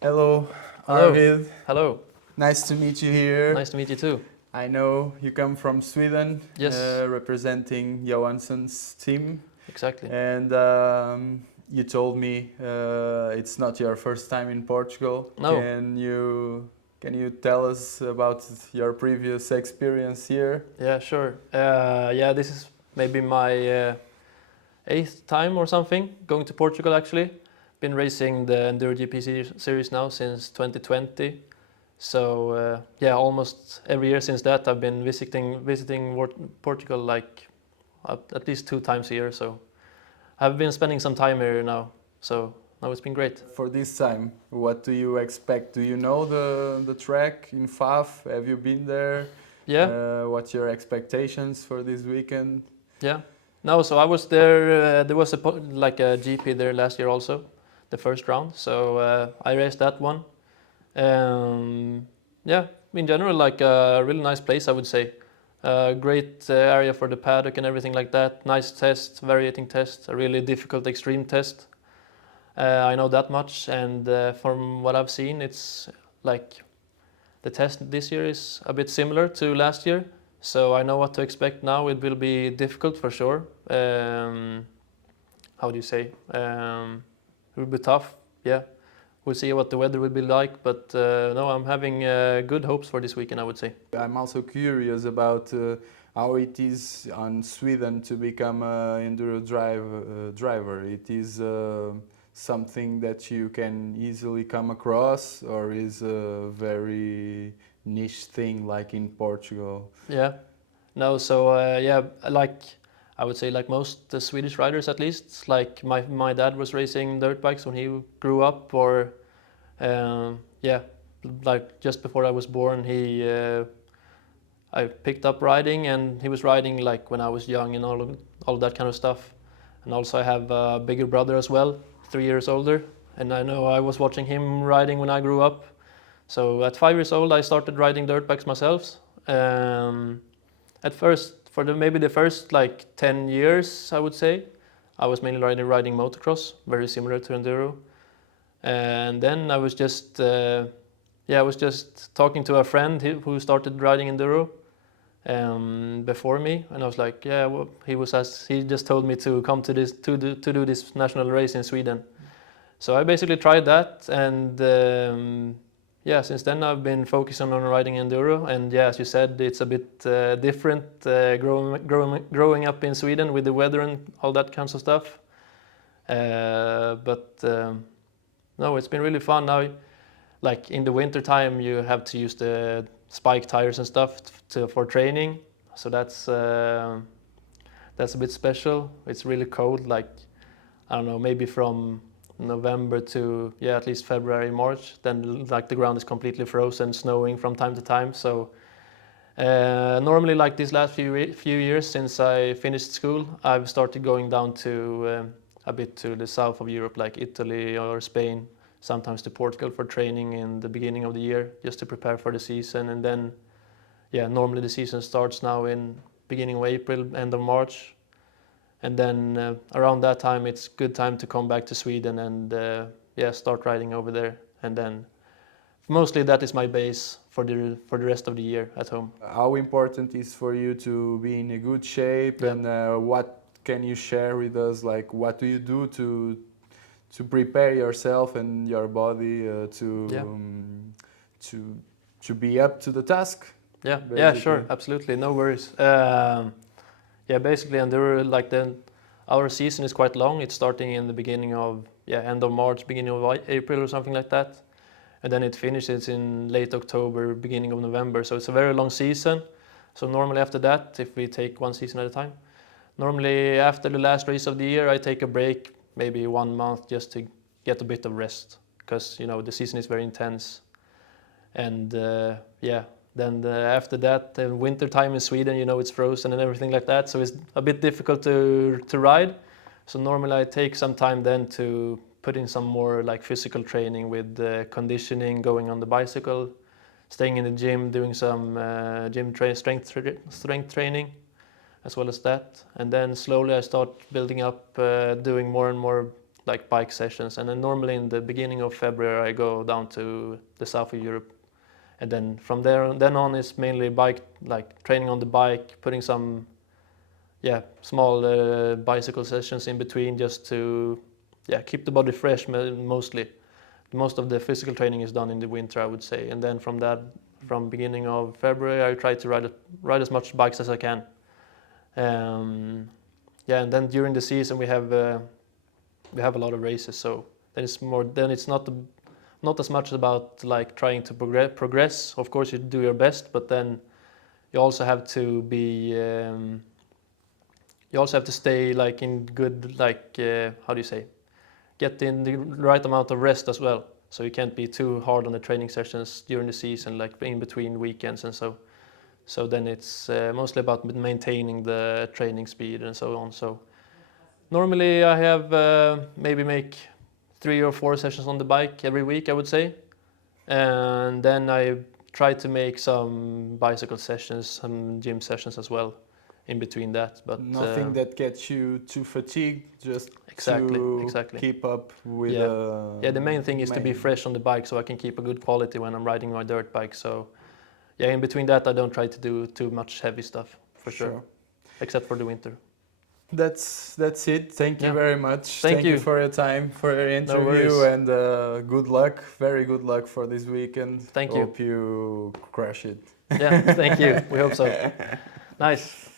Hello, Hello. Arvid. Hello. Nice to meet you here. Nice to meet you too. I know you come from Sweden, Yes. representing Johansson's team, Exactly. and you told me it's not your first time in Portugal. No. Can you tell us about your previous experience here? Yeah, sure. Yeah, this is maybe my eighth time or something going to Portugal actually. Been racing the Enduro GP series now since 2020. So yeah, almost every year since that I've been visiting Portugal like at least 2 times a year. So I've been spending some time here now. So now it's been great. For this time, what do you expect? Do you know the track in Faf? Have you been there? Yeah. What's your expectations for this weekend? Yeah. No, so I was there. There was like a GP there last year also, the first round. So I raced that one. Yeah, in general, like a really nice place, I would say. Great area for the paddock and everything like that. Nice test, variating test, a really difficult extreme test. I know that much, and from what I've seen, it's like the test this year is a bit similar to last year. So I know what to expect now. It will be difficult for sure. How do you say? It will be tough. Yeah, we'll see what the weather will be like. But no, I'm having good hopes for this weekend, I would say. I'm also curious about how it is on Sweden to become an enduro driver. It is something that you can easily come across, or is a very niche thing like in Portugal? Yeah. No, so yeah, like I would say like most Swedish riders at least, like my dad was racing dirt bikes when he grew up, or yeah, like just before I was born, I picked up riding, and he was riding like when I was young and all of that kind of stuff. And also I have a bigger brother as well, 3 years older, and I know I was watching him riding when I grew up. So at 5 years old, I started riding dirt bikes myself. At first, for maybe the first like 10 years, I would say, I was mainly riding motocross, very similar to enduro. And then I was just, yeah, I was just talking to a friend who started riding enduro before me, and I was like, yeah, well, he just told me to come to do this national race in Sweden. So I basically tried that, and yeah, since then I've been focusing on riding enduro, and yeah, as you said, it's a bit different growing up in Sweden with the weather and all that kinds of stuff. But no, it's been really fun now. Like in the winter time, you have to use the spike tires and stuff for training, so that's a bit special. It's really cold, like I don't know, maybe from November to yeah, at least February, March. Then like the ground is completely frozen, snowing from time to time. So normally, like these last few years since I finished school, I've started going down to a bit to the south of Europe, like Italy or Spain, sometimes to Portugal for training in the beginning of the year, just to prepare for the season. And then yeah, normally the season starts now in beginning of April, end of March. And then around that time, it's good time to come back to Sweden and yeah, start riding over there. And then mostly that is my base for the rest of the year at home. How important is for you to be in a good shape, Yeah. and what can you share with us? Like, what do you do to prepare yourself and your body Yeah. To be up to the task? Yeah, yeah, Basically. sure, absolutely, no worries. Yeah, basically, and our season is quite long. It's starting in the beginning of end of March, beginning of April or something like that, and then it finishes in late October, beginning of November. So it's a very long season. So normally after that, if we take one season at a time, normally after the last race of the year, I take a break, maybe 1 month, just to get a bit of rest, because the season is very intense, and yeah. Then after that, the winter time in Sweden, it's frozen and everything like that, so it's a bit difficult to ride. So normally I take some time then to put in some more like physical training with conditioning, going on the bicycle, staying in the gym, doing some strength training, as well as that. And then slowly I start building up, doing more and more like bike sessions, and then normally in the beginning of February I go down to the south of Europe, and then from then on it's mainly bike, like training on the bike, putting some small bicycle sessions in between, just to keep the body fresh. Mostly most of the physical training is done in the winter, I would say, and then from beginning of February I try to ride as much bikes as I can. And then during the season we have a lot of races, so then it's not as much about like trying to progress. Of course you do your best, but then you also have to be you also have to stay like in good, like how do you say, get in the right amount of rest as well. So you can't be too hard on the training sessions during the season, like in between weekends and so. So then it's mostly about maintaining the training speed and so on. So normally I have maybe make 3 or 4 sessions on the bike every week, I would say. And then I try to make some bicycle sessions, some gym sessions as well in between that. But nothing that gets you too fatigued, just exactly keep up with the main thing is to be fresh on the bike, so I can keep a good quality when I'm riding my dirt bike. So in between that I don't try to do too much heavy stuff, for sure. Except for the winter. That's it. Thank you very much. Thank you for your time, for your interview, and good luck. Very good luck for this weekend. Thank you. Hope you crush it. Yeah, thank you. We hope so. Nice.